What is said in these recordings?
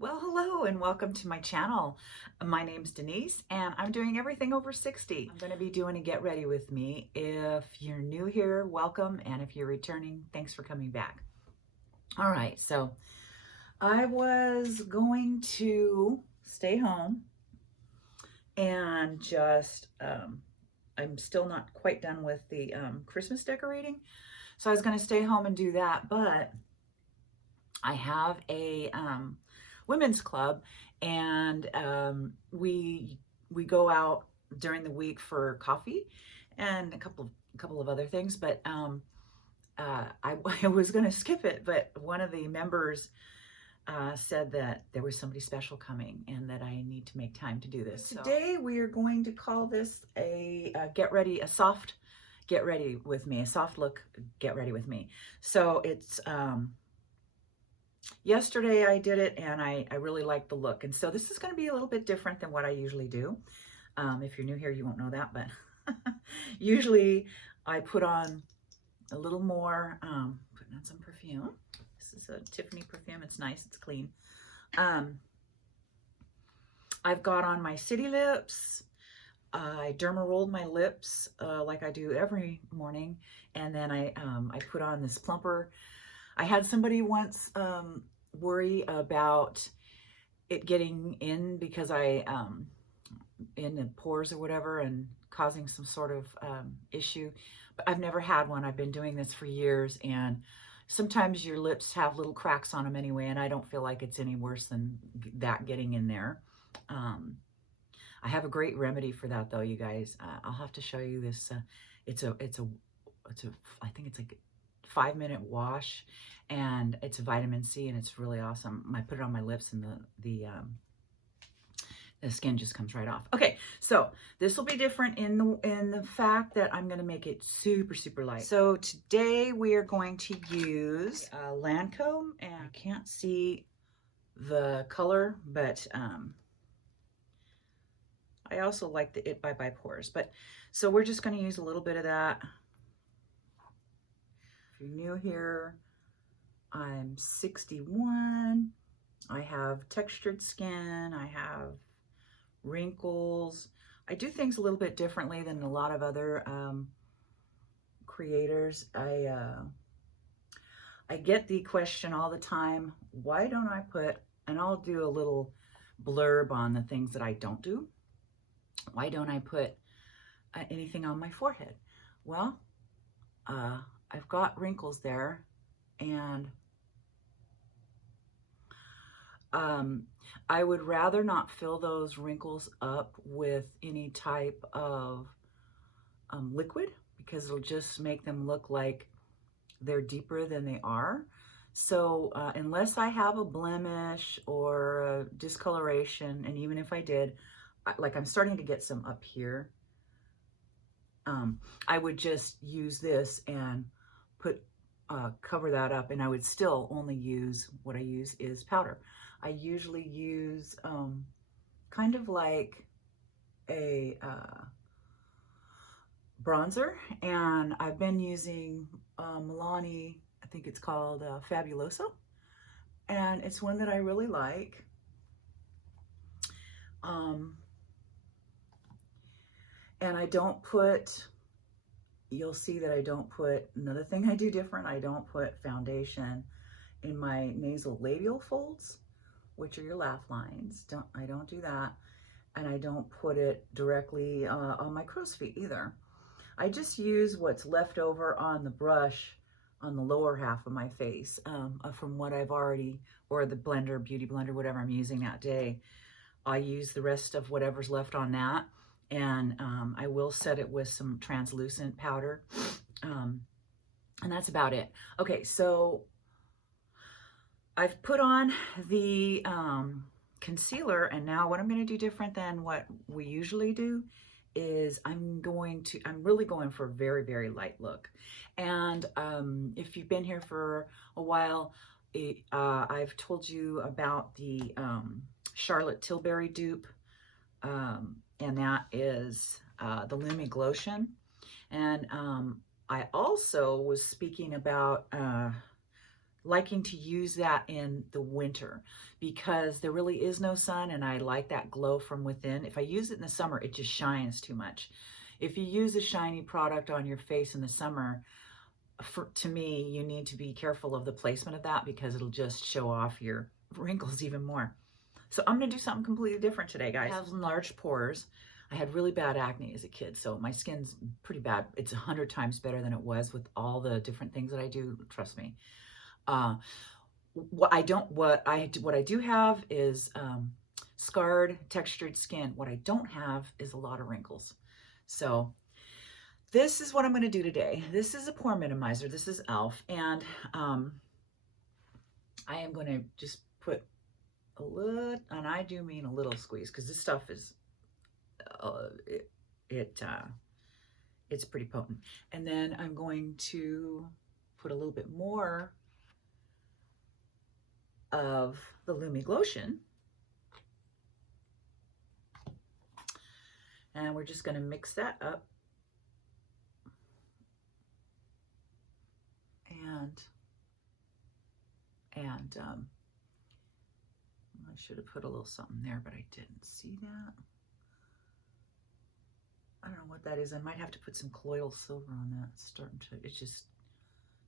Well, hello and welcome to my channel. My name's Denise and I'm doing everything over 60. I'm going to be doing a get ready with me. If you're new here, welcome. And if you're returning, thanks for coming back. All right, so I was going to stay home and just, I'm still not quite done with the Christmas decorating. So I was going to stay home and do that, but I have a women's club, and we go out during the week for coffee and a couple of other things. But I was going to skip it, but one of the members said that there was somebody special coming and that I need to make time to do this. So today we are going to call this a get ready, a soft get ready with me, a soft look get ready with me. So it's yesterday I did it and I really like the look. And so this is going to be a little bit different than what I usually do. If you're new here, you won't know that, but usually I put on a little more, putting on some perfume. This is a Tiffany perfume. It's nice. It's clean. I've got on my City Lips. I derma rolled my lips like I do every morning. And then I put on this plumper. I had somebody once worry about it getting in because in the pores or whatever and causing some sort of issue. But I've never had one. I've been doing this for years, and sometimes your lips have little cracks on them anyway, and I don't feel like it's any worse than that getting in there. I have a great remedy for that though, you guys. I'll have to show you this. It's a I think it's like 5-minute wash, and it's a vitamin C, and it's really awesome. I put it on my lips, and the skin just comes right off. Okay, so this will be different in the fact that I'm going to make it super light. So today we are going to use Lancome, and I can't see the color, but I also like the It by Pores. But so we're just going to use a little bit of that. If you're new here, I'm 61. I have textured skin. I have wrinkles. I do things a little bit differently than a lot of other creators. I get the question all the time, why don't I put, and I'll do a little blurb on the things that I don't do. Why don't I put anything on my forehead? Well, I've got wrinkles there, and I would rather not fill those wrinkles up with any type of liquid, because it'll just make them look like they're deeper than they are. So unless I have a blemish or a discoloration, and even if I did, like I'm starting to get some up here, I would just use this and cover that up, and I would still only use, what I use is powder. I usually use kind of like a bronzer, and I've been using Milani, I think it's called Fabuloso, and it's one that I really like. And I don't put, you'll see that I don't put, another thing I do different, I don't put foundation in my nasal labial folds, which are your laugh lines. I don't do that. And I don't put it directly on my crow's feet either. I just use what's left over on the brush on the lower half of my face from what I've already, or the blender, beauty blender, whatever I'm using that day. I use the rest of whatever's left on that, and I will set it with some translucent powder, and that's about it. Okay, so I've put on the concealer, and now what I'm going to do different than what we usually do is I'm really going for a very light look. And if you've been here for a while, I've told you about the Charlotte Tilbury dupe, and that is the Lumi Glotion. And I also was speaking about liking to use that in the winter because there really is no sun and I like that glow from within. If I use it in the summer, it just shines too much. If you use a shiny product on your face in the summer, to me, you need to be careful of the placement of that because it'll just show off your wrinkles even more. So I'm going to do something completely different today, guys. I have enlarged pores. I had really bad acne as a kid, so my skin's pretty bad. It's 100 times better than it was with all the different things that I do, trust me. What I do have is scarred, textured skin. What I don't have is a lot of wrinkles. So this is what I'm going to do today. This is a pore minimizer. This is e.l.f. And I am going to just put a little, and I do mean a little squeeze because this stuff is, it's pretty potent. And then I'm going to put a little bit more of the Lumi Glotion. And we're just going to mix that up. And I should have put a little something there, but I didn't see that. I don't know what that is. I might have to put some colloidal silver on that. It's starting to, it just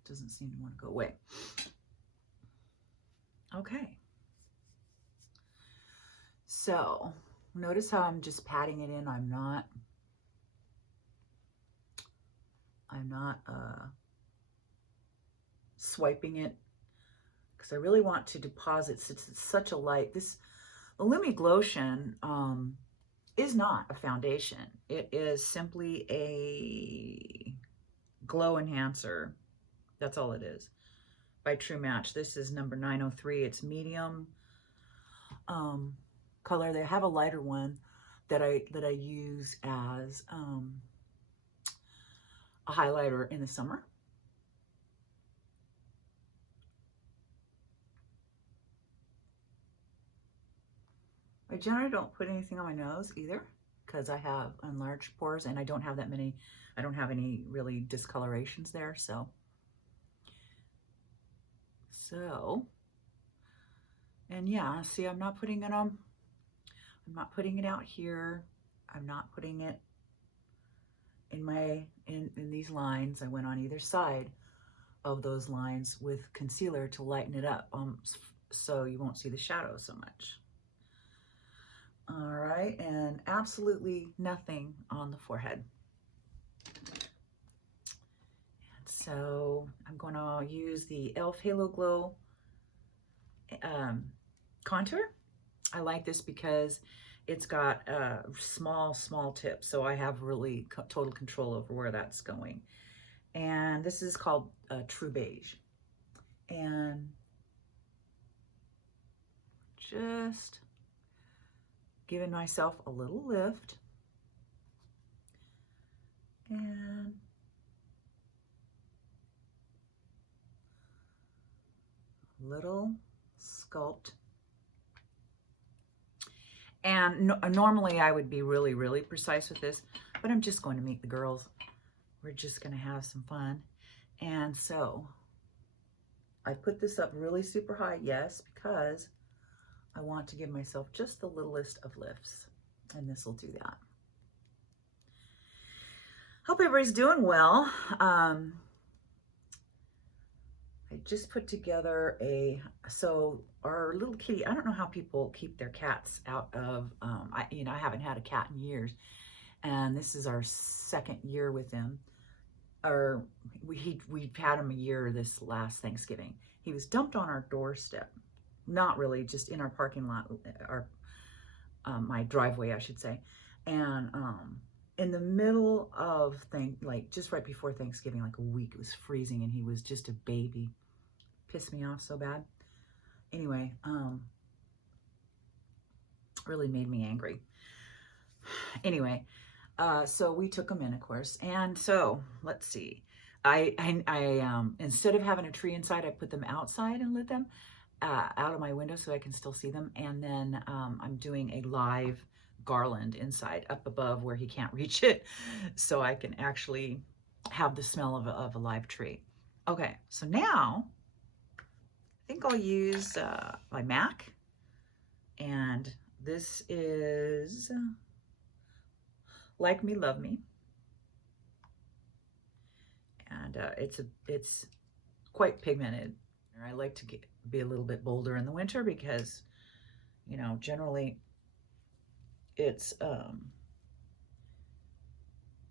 doesn't seem to want to go away. Okay. So notice how I'm just patting it in. I'm not swiping it because I really want to deposit, since it's such a light. The Lumi Glotion is not a foundation. It is simply a glow enhancer. That's all it is. By True Match. This is number 903. It's medium color. They have a lighter one that I use as a highlighter in the summer. I generally don't put anything on my nose either because I have enlarged pores and I don't have that many, I don't have any really discolorations there. So, and yeah, see, I'm not putting it on, I'm not putting it out here. I'm not putting it in these lines. I went on either side of those lines with concealer to lighten it up, so you won't see the shadow so much. All right, and absolutely nothing on the forehead. And so I'm going to use the e.l.f. Halo Glow contour. I like this because it's got a small tip, so I have really total control over where that's going. And this is called True Beige. And just giving myself a little lift and little sculpt. And normally I would be really precise with this, but I'm just going to meet the girls. We're just going to have some fun. And so I put this up really super high, yes, because I want to give myself just the littlest of lifts, and this will do that. Hope everybody's doing well. I just put together so our little kitty, I don't know how people keep their cats out of, I haven't had a cat in years, and this is our 2nd year with him. We've had him a year this last Thanksgiving. He was dumped on our doorstep. Not really, just in our parking lot, my driveway, I should say. And in the middle of just right before Thanksgiving, like a week, it was freezing and he was just a baby. Pissed me off so bad. Anyway, really made me angry. Anyway, so we took him in, of course. And so let's see. I instead of having a tree inside, I put them outside and lit them out of my window so I can still see them. And then I'm doing a live garland inside up above where he can't reach it, so I can actually have the smell of a live tree. Okay, so now think I'll use my MAC, and this is Like Me, Love Me, and it's quite pigmented. I like to be a little bit bolder in the winter because, you know, generally it's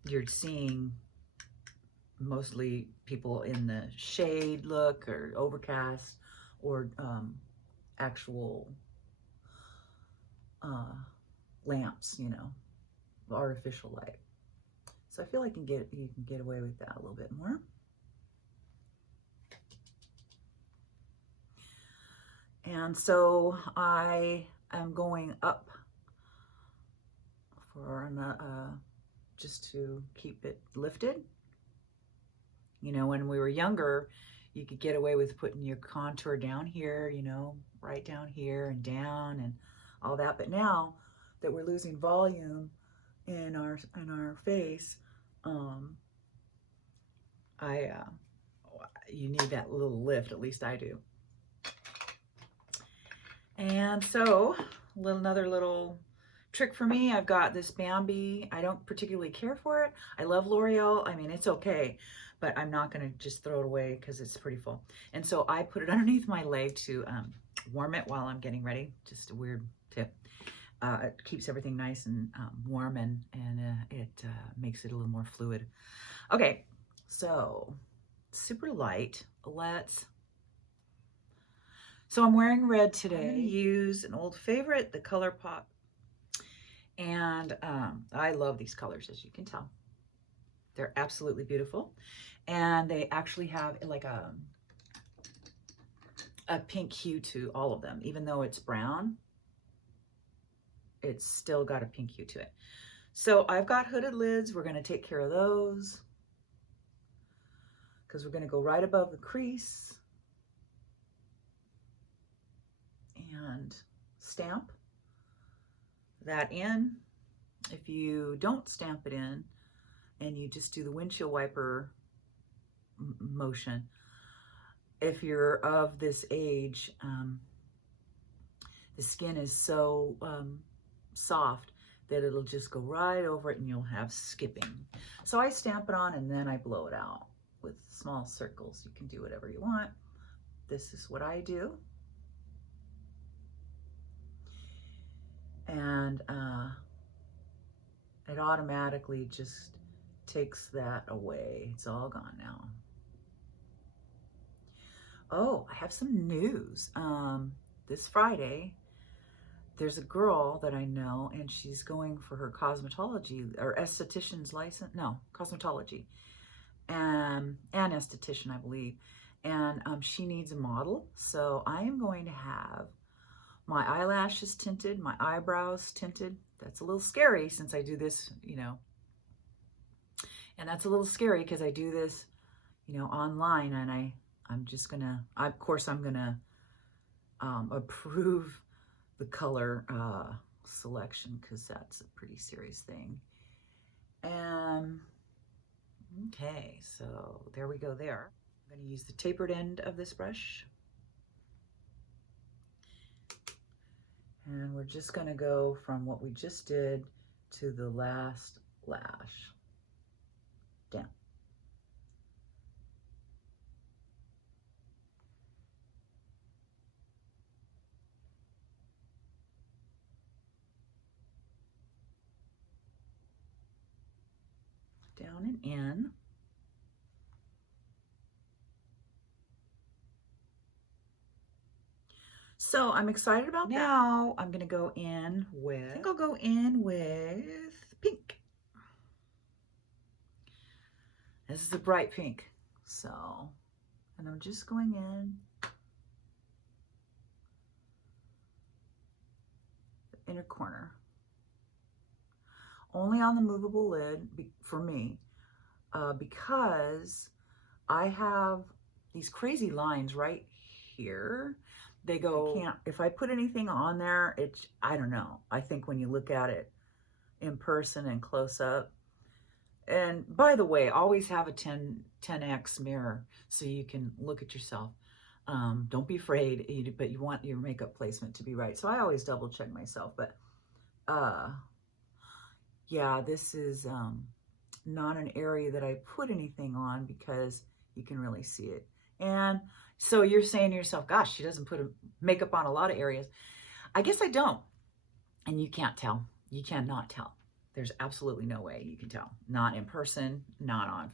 you're seeing mostly people in the shade look or overcast or actual lamps, you know, artificial light. So I feel like you can get away with that a little bit more. And so I am going up for just to keep it lifted. You know, when we were younger, you could get away with putting your contour down here, you know, right down here and down and all that. But now that we're losing volume in our face, you need that little lift. At least I do. And so another little trick for me, I've got this Bambi. I don't particularly care for it. I love L'Oreal. I mean, it's okay, but I'm not going to just throw it away because it's pretty full. And so I put it underneath my leg to warm it while I'm getting ready. Just a weird tip. It keeps everything nice and warm, and it makes it a little more fluid. Okay, so super light. So I'm wearing red today. I'm going to use an old favorite, the ColourPop. And I love these colors, as you can tell. They're absolutely beautiful. And they actually have like a pink hue to all of them. Even though it's brown, it's still got a pink hue to it. So I've got hooded lids. We're going to take care of those because we're going to go right above the crease and stamp that in. If you don't stamp it in and you just do the windshield wiper motion, if you're of this age, the skin is so soft that it'll just go right over it and you'll have skipping. So I stamp it on and then I blow it out with small circles. You can do whatever you want. This is what I do. And it automatically just takes that away. It's all gone now. Oh, I have some news. This Friday, there's a girl that I know, and she's going for her cosmetology or esthetician's license. No, cosmetology and esthetician, I believe. And she needs a model. So I am going to have my eyelashes tinted, my eyebrows tinted. That's a little scary since I do this, you know. And that's a little scary because I do this, you know, online, and I'm just gonna, of course, I'm gonna approve the color selection because that's a pretty serious thing. Okay, so there we go there. I'm gonna use the tapered end of this brush. And we're just gonna go from what we just did to the last lash. Down. Down and in. So I'm excited about that. Now I'm gonna go in with, I think I'll go in with pink. This is the bright pink. So, and I'm just going in the inner corner. Only on the movable lid for me, because I have these crazy lines right here. They go, if I put anything on there, I don't know. I think when you look at it in person and close up, and by the way, always have a 10x mirror so you can look at yourself. Don't be afraid, but you want your makeup placement to be right. So I always double check myself, but yeah, this is not an area that I put anything on because you can really see it. And so you're saying to yourself, gosh, she doesn't put makeup on a lot of areas. I guess I don't. And you can't tell. You cannot tell. There's absolutely no way you can tell. Not in person, not on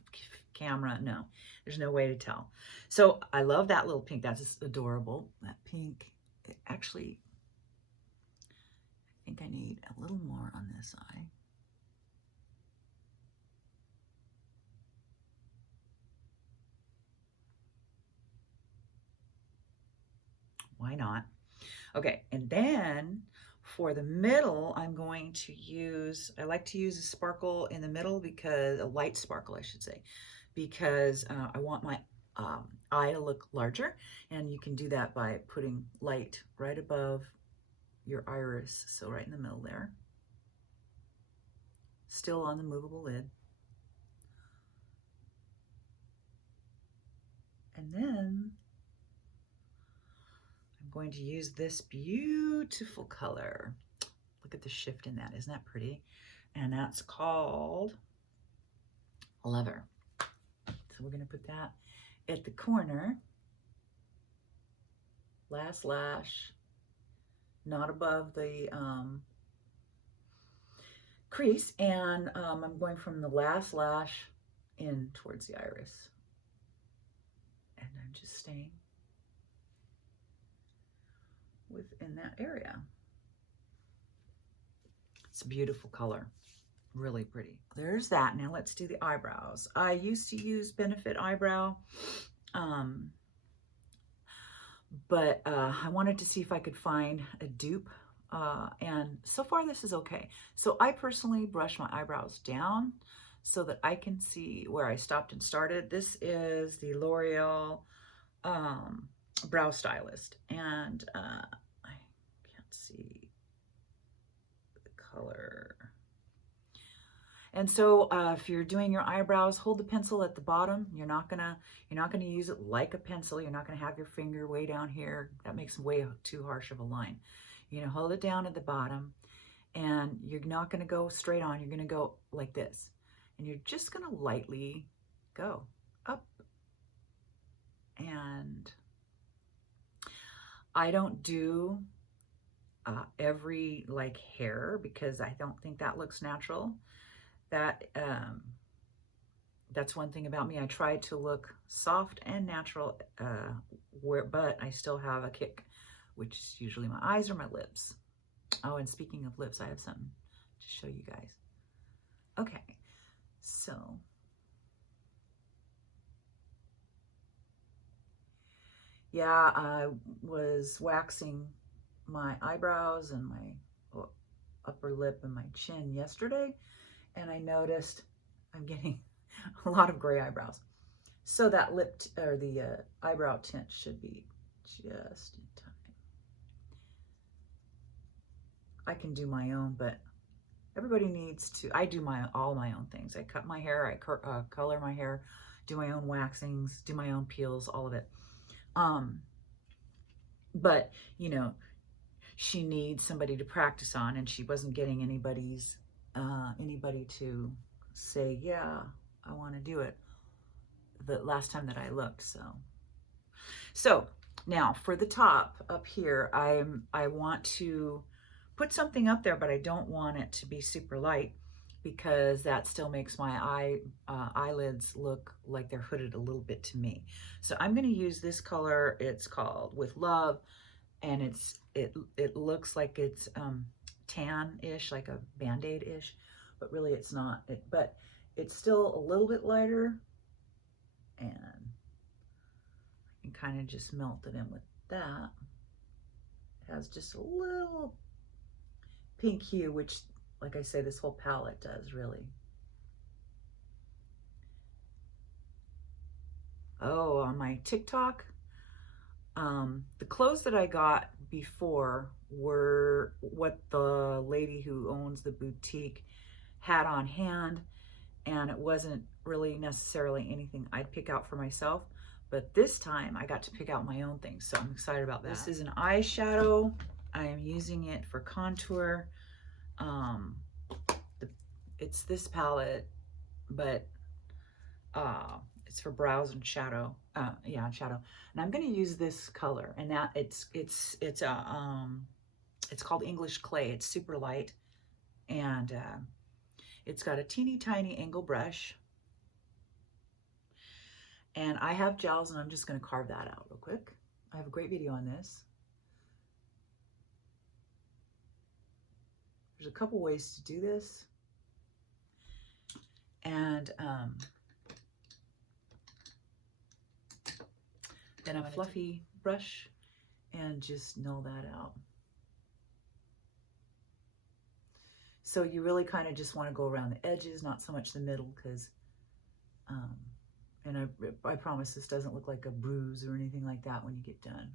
camera. No, there's no way to tell. So I love that little pink. That's just adorable. That pink, actually, I think I need a little more on this eye. Why not? Okay, and then for the middle, I'm going to use, I like to use a sparkle in the middle because, a light sparkle, I should say, because I want my eye to look larger, and you can do that by putting light right above your iris, so right in the middle there. Still on the movable lid. And then I'm going to use this beautiful color. Look at the shift in that. Isn't that pretty? And that's called Leather. So we're going to put that at the corner. Last lash, not above the crease. And I'm going from the last lash in towards the iris. And I'm just staying within that area. It's a beautiful color, really pretty. There's that. Now let's do the eyebrows. I used to use Benefit Eyebrow, but I wanted to see if I could find a dupe, and so far this is okay. So I personally brush my eyebrows down so that I can see where I stopped and started. This is the L'Oreal Brow Stylist, and I can't see the color. And so if you're doing your eyebrows, hold the pencil at the bottom. You're not gonna use it like a pencil. You're not gonna have your finger way down here. That makes way too harsh of a line. You're gonna hold it down at the bottom, and you're not gonna go straight on. You're gonna go like this, and you're just gonna lightly go up. And I don't do every like hair because I don't think that looks natural. That's one thing about me. I try to look soft and natural, but I still have a kick, which is usually my eyes or my lips. Oh, and speaking of lips, I have something to show you guys. Okay, so yeah, I was waxing my eyebrows and my upper lip and my chin yesterday, and I noticed I'm getting a lot of gray eyebrows. So that or the eyebrow tint should be just in time. I can do my own, but everybody needs to. I do all my own things. I cut my hair, I color my hair, do my own waxings, do my own peels, all of it. But you know, she needs somebody to practice on, and she wasn't getting anybody to say, yeah, I want to do it the last time that I looked. So now for the top up here, I want to put something up there, but I don't want it to be super light because that still makes my eyelids look like they're hooded a little bit to me. So I'm going to use this color. It's called With Love, and it looks like it's tan-ish, like a Band-Aid-ish, but really it's not. But it's still a little bit lighter, and I can kind of just melt it in with that. It has just a little pink hue, which, like I say, this whole palette does really. Oh, on my TikTok, the clothes that I got before were what the lady who owns the boutique had on hand, and it wasn't really necessarily anything I'd pick out for myself, But this time I got to pick out my own things, so I'm excited about that. This is an eyeshadow. I am using it for contour. It's this palette, but it's for brows and shadow. Yeah, shadow. And I'm going to use this color, and that it's called English Clay. It's super light, and it's got a teeny tiny angle brush. And I have gels, and I'm just going to carve that out real quick. I have a great video on this. There's a couple ways to do this. And then a fluffy brush and just null that out. So you really kind of just want to go around the edges, not so much the middle, because and I promise this doesn't look like a bruise or anything like that when you get done.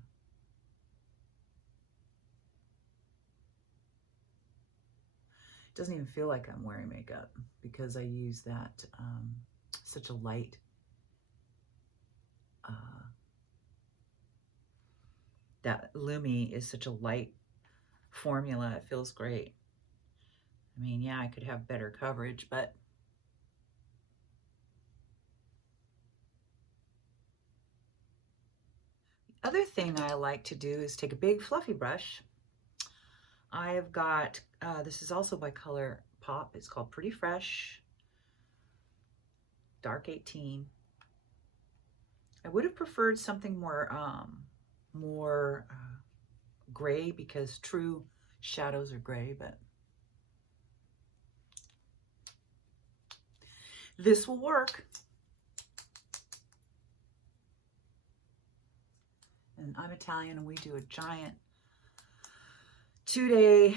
It doesn't even feel like I'm wearing makeup because I use that such a light that Lumi is such a light formula. It feels great. I mean, yeah, I could have better coverage, but the other thing I like to do is take a big fluffy brush. I have got, this is also by Color Pop. It's called Pretty Fresh, Dark 18. I would have preferred something more gray, because true shadows are gray, but this will work. And I'm Italian, and we do a giant 2-day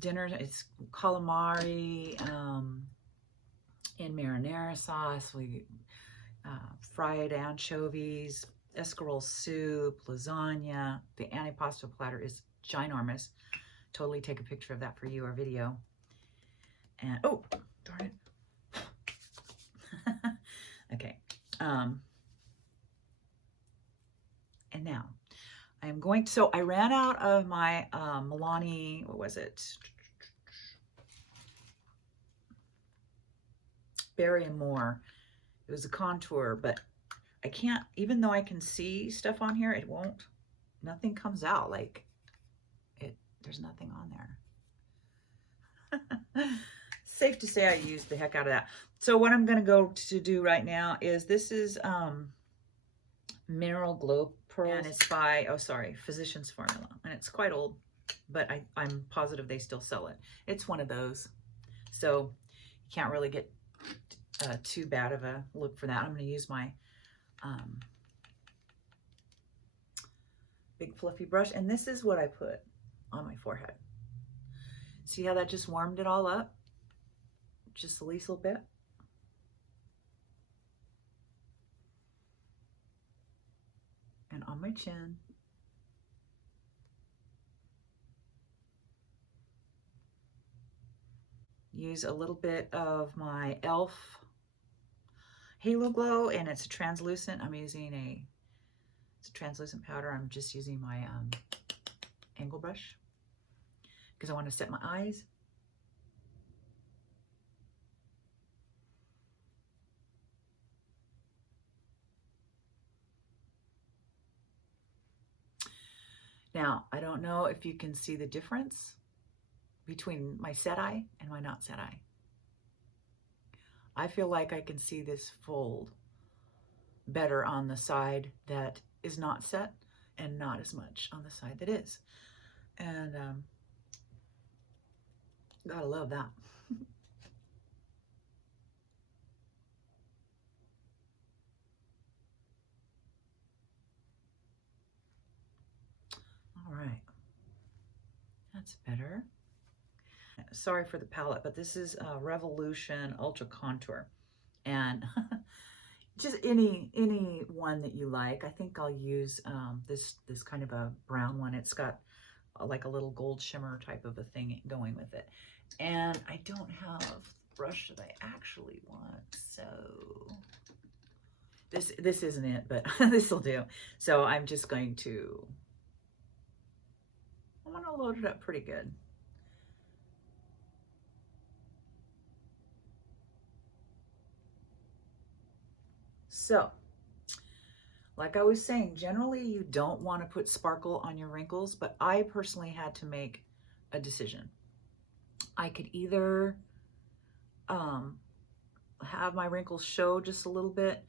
dinner. It's calamari in marinara sauce. We fried anchovies, escarole soup, lasagna. The antipasto platter is ginormous. Totally take a picture of that for you or video. And oh, darn it. Okay. And now I am going to, so I ran out of my Milani, what was it? Berry and More. It was a contour, but I can't, even though I can see stuff on here, it won't, nothing comes out. Like there's nothing on there. Safe to say I used the heck out of that. So what I'm going to go to do right now is, this is Mineral Glow Pearls, and it's by, oh sorry, Physicians Formula, and it's quite old, but I'm positive they still sell it. It's one of those, so you can't really get too bad of a look for that. I'm going to use my big fluffy brush, and this is what I put on my forehead. See how that just warmed it all up? Just the least little bit. And on my chin. Use a little bit of my e.l.f. Halo Glow, and it's a translucent. I'm using it's a translucent powder. I'm just using my angle brush because I want to set my eyes. Now, I don't know if you can see the difference between my set eye and my not set eye. I feel like I can see this fold better on the side that is not set, and not as much on the side that is. And gotta love that. All right, that's better. Sorry for the palette, but this is Revolution Ultra Contour, and just any one that you like. I think I'll use this kind of a brown one. It's got like a little gold shimmer type of a thing going with it, and I don't have the brush that I actually want, so This isn't it, but this will do. So I'm just going to, I'm going to load it up pretty good. So, like I was saying, generally you don't want to put sparkle on your wrinkles, but I personally had to make a decision. I could either have my wrinkles show just a little bit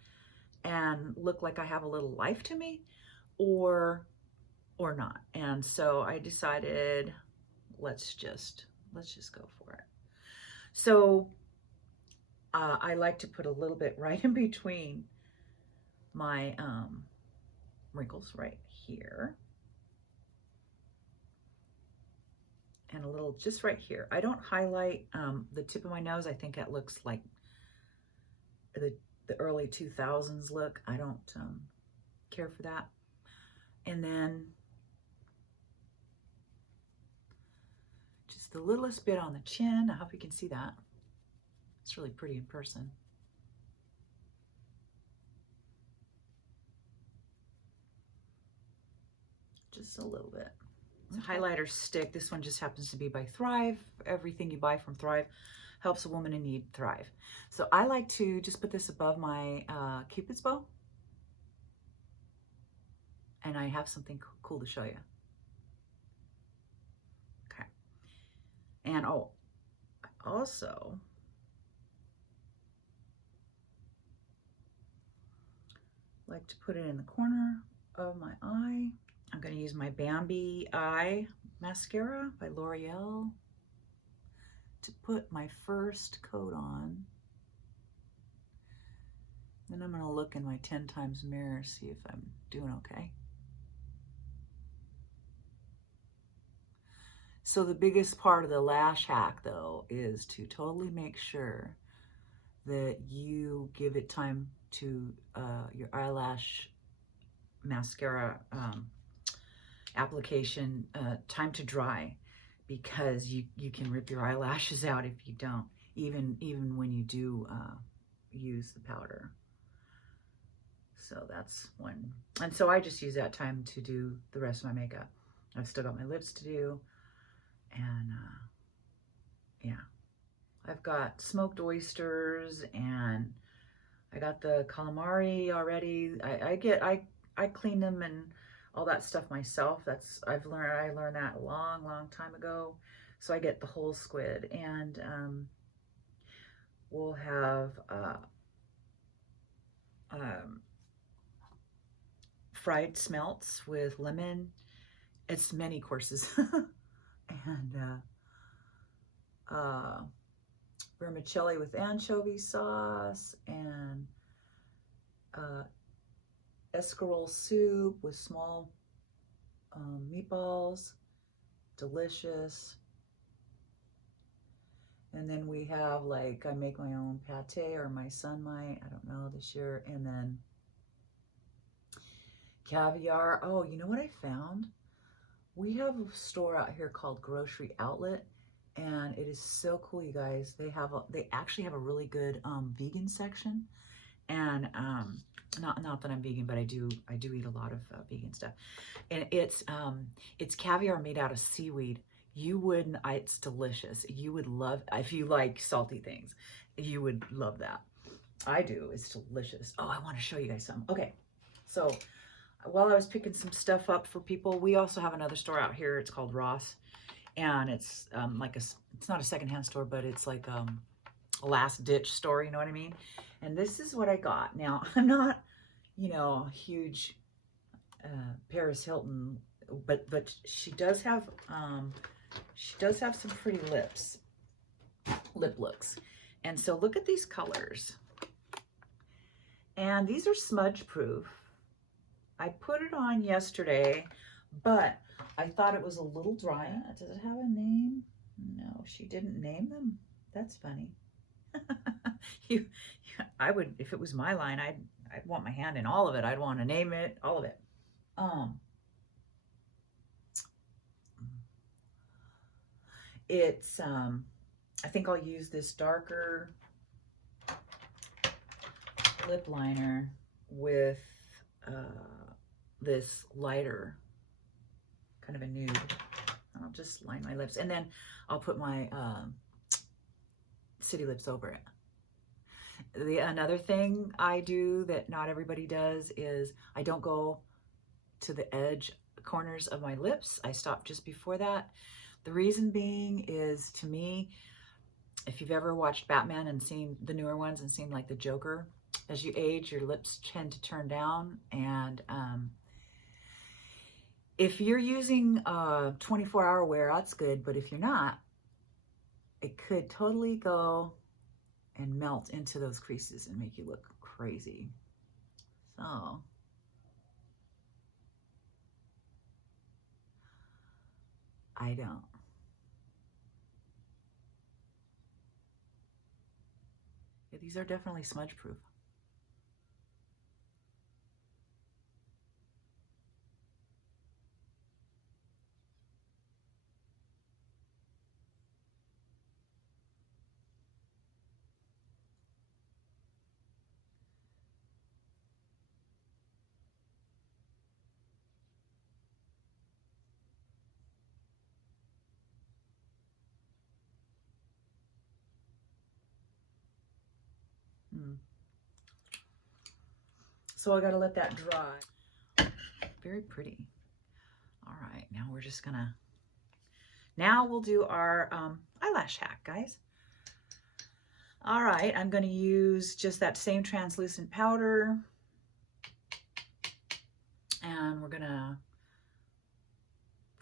and look like I have a little life to me, or not. And so I decided, let's just go for it. So I like to put a little bit right in between my wrinkles right here, and a little just right here. I don't highlight the tip of my nose. I think it looks like the early 2000s look. I don't care for that. And then just the littlest bit on the chin. I hope you can see that. It's really pretty in person. Just a little bit. It's a highlighter stick. This one just happens to be by Thrive. Everything you buy from Thrive helps a woman in need thrive. So I like to just put this above my Cupid's bow. And I have something cool to show you. Okay. And oh, I also like to put it in the corner of my eye. I'm going to use my Bambi Eye mascara by L'Oreal to put my first coat on. Then I'm going to look in my 10 times mirror, see if I'm doing okay. So the biggest part of the lash hack, though, is to totally make sure that you give it time to your eyelash mascara application time to dry, because you can rip your eyelashes out if you don't, even when you do use the powder. So that's one. And so I just use that time to do the rest of my makeup. I've still got my lips to do, and yeah, I've got smoked oysters, and I got the calamari already. I clean them and all that stuff myself. I learned that a long time ago. So I get the whole squid, and we'll have fried smelts with lemon. It's many courses. And vermicelli with anchovy sauce, and escarole soup with small meatballs. Delicious. And then we have, like, I make my own pate, or my son might, I don't know, this year. And then caviar. Oh, you know what I found? We have a store out here called Grocery Outlet, and it is so cool, you guys. They actually have a really good vegan section. And not that I'm vegan, but I do eat a lot of vegan stuff. And it's caviar made out of seaweed. You wouldn't, it's delicious. You would love, if you like salty things, you would love that. I do, it's delicious. Oh, I want to show you guys some. Okay, so while I was picking some stuff up for people, we also have another store out here. It's called Ross, and it's it's not a secondhand store, but it's like a last ditch store, you know what I mean? And this is what I got. Now, I'm not, a huge Paris Hilton, but she does have some pretty lip looks. And so look at these colors. And these are smudge proof. I put it on yesterday, but I thought it was a little dry. Does it have a name? No, she didn't name them. That's funny. I would, if it was my line, I'd want my hand in all of it. I'd want to name it, all of it. It's I think I'll use this darker lip liner with this lighter, kind of a nude. I'll just line my lips, and then I'll put my City Lips over it. Another thing I do that not everybody does is I don't go to the edge corners of my lips. I stop just before that. The reason being is, to me, if you've ever watched Batman and seen the newer ones and seen like the Joker, as you age, your lips tend to turn down. And if you're using 24-hour wear, that's good. But if you're not, it could totally go and melt into those creases and make you look crazy. So I don't. Yeah, these are definitely smudge proof. So I got to let that dry. Very pretty. All right, now we're just gonna, now we'll do our eyelash hack, guys. All right, I'm gonna use just that same translucent powder, and we're gonna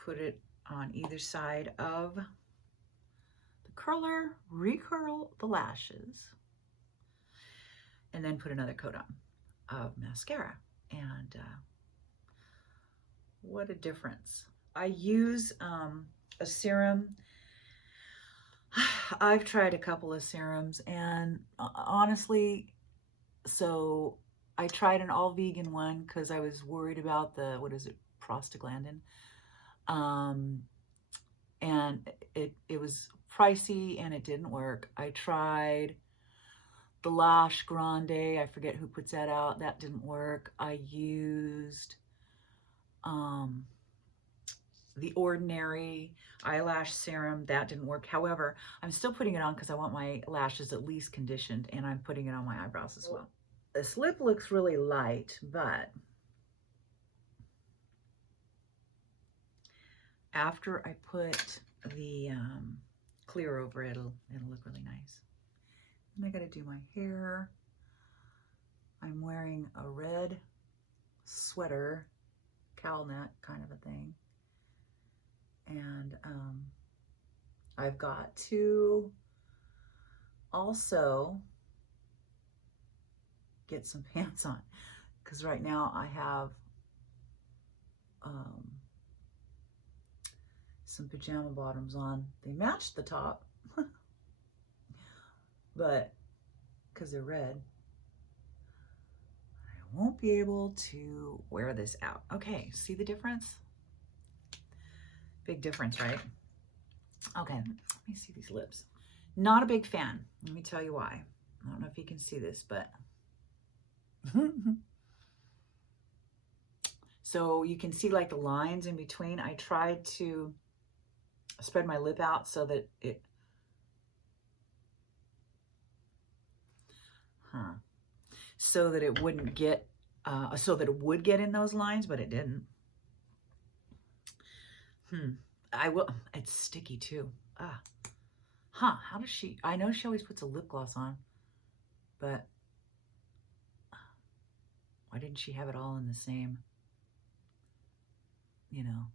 put it on either side of the curler, recurl the lashes, and then put another coat on of mascara. And what a difference. I use a serum. I've tried a couple of serums, and honestly, so I tried an all vegan one because I was worried about the, what is it, prostaglandin. And it was pricey and it didn't work. I tried the Lash Grande, I forget who puts that out, that didn't work. I used the Ordinary eyelash serum, that didn't work. However, I'm still putting it on because I want my lashes at least conditioned, and I'm putting it on my eyebrows as well. This lip looks really light, but after I put the clear over it, it'll look really nice. And I gotta do my hair. I'm wearing a red sweater, cowl neck kind of a thing. And I've got to also get some pants on, because right now I have some pajama bottoms on. They match the top, but because they're red, I won't be able to wear this out. Okay, see the difference? Big difference, right? Okay, let me see these lips. Not a big fan. Let me tell you why. I don't know if you can see this, but so you can see like the lines in between. I tried to spread my lip out so that it, so that it wouldn't get, so that it would get in those lines, but it didn't. I will, it's sticky too. How does she, I know she always puts a lip gloss on, but why didn't she have it all in the same, you know,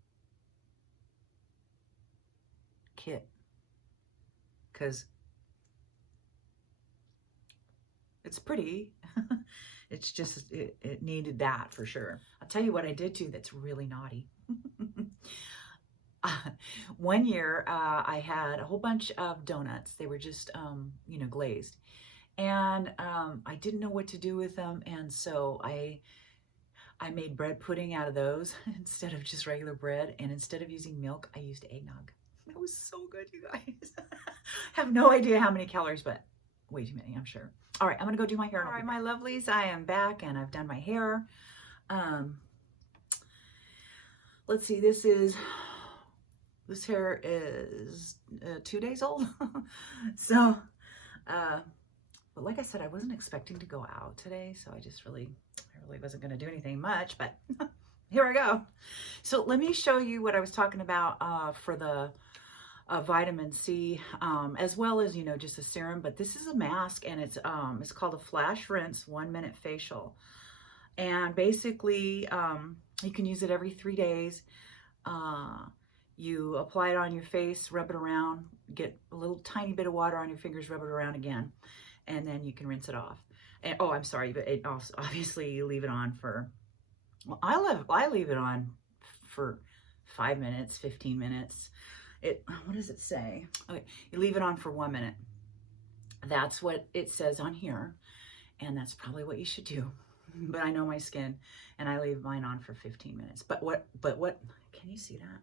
kit? Because it's pretty. It's just, it needed that for sure. I'll tell you what I did too that's really naughty. One year I had a whole bunch of donuts. They were just, you know, glazed. And I didn't know what to do with them. And so I made bread pudding out of those instead of just regular bread. And instead of using milk, I used eggnog. It was so good, you guys. I have no idea how many calories, but way too many, I'm sure. All right, I'm gonna go do my hair. All right, my lovelies, I am back and I've done my hair. Let's see, this hair is 2 days old. So, but like I said, I wasn't expecting to go out today, so I really wasn't going to do anything much, but here I go. So let me show you what I was talking about for the vitamin C, as well as, you know, just a serum. But this is a mask, and it's called a Flash Rinse 1 Minute Facial. And basically, you can use it every 3 days. You apply it on your face, rub it around, get a little tiny bit of water on your fingers, rub it around again, and then you can rinse it off. And oh, I'm sorry, but it also, obviously you leave it on for, well, I leave it on for 5 minutes, 15 minutes. What does it say? Okay, you leave it on for 1 minute. That's what it says on here, and that's probably what you should do. But I know my skin, and I leave mine on for 15 minutes. But what, can you see that?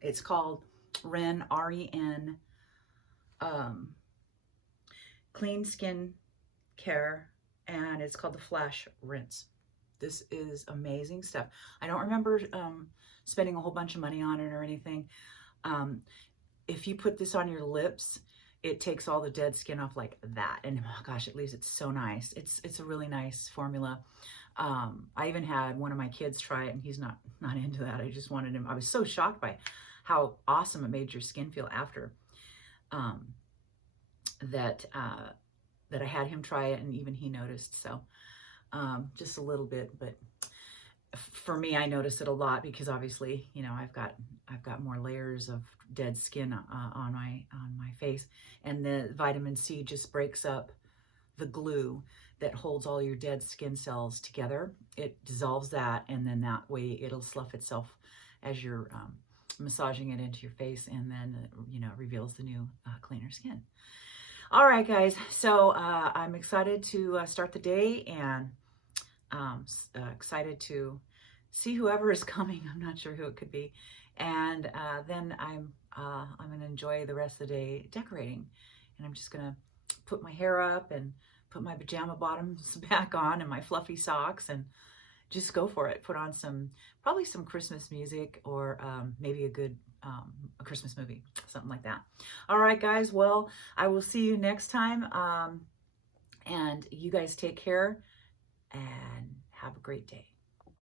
It's called REN, R-E-N, Clean Skin Care, and it's called the Flash Rinse. This is amazing stuff. I don't remember spending a whole bunch of money on it or anything. If you put this on your lips, it takes all the dead skin off like that, and oh gosh, it leaves it so nice. It's a really nice formula. I even had one of my kids try it, and he's not into that. I just wanted him. I was so shocked by how awesome it made your skin feel after that I had him try it, and even he noticed. So just a little bit, but for me, I noticed it a lot because obviously, you know, I've got more layers of dead skin on my face, and the vitamin C just breaks up the glue that holds all your dead skin cells together. It dissolves that, and then that way it'll slough itself as you're massaging it into your face, and then you know, reveals the new cleaner skin. All right, guys. So I'm excited to start the day, and excited to see whoever is coming. I'm not sure who it could be, and then I'm gonna enjoy the rest of the day decorating, and I'm just gonna put my hair up and put my pajama bottoms back on and my fluffy socks and just go for it. Put on probably some Christmas music, or maybe a good a Christmas movie, something like that. All right, guys. Well, I will see you next time, and you guys take care and have a great day.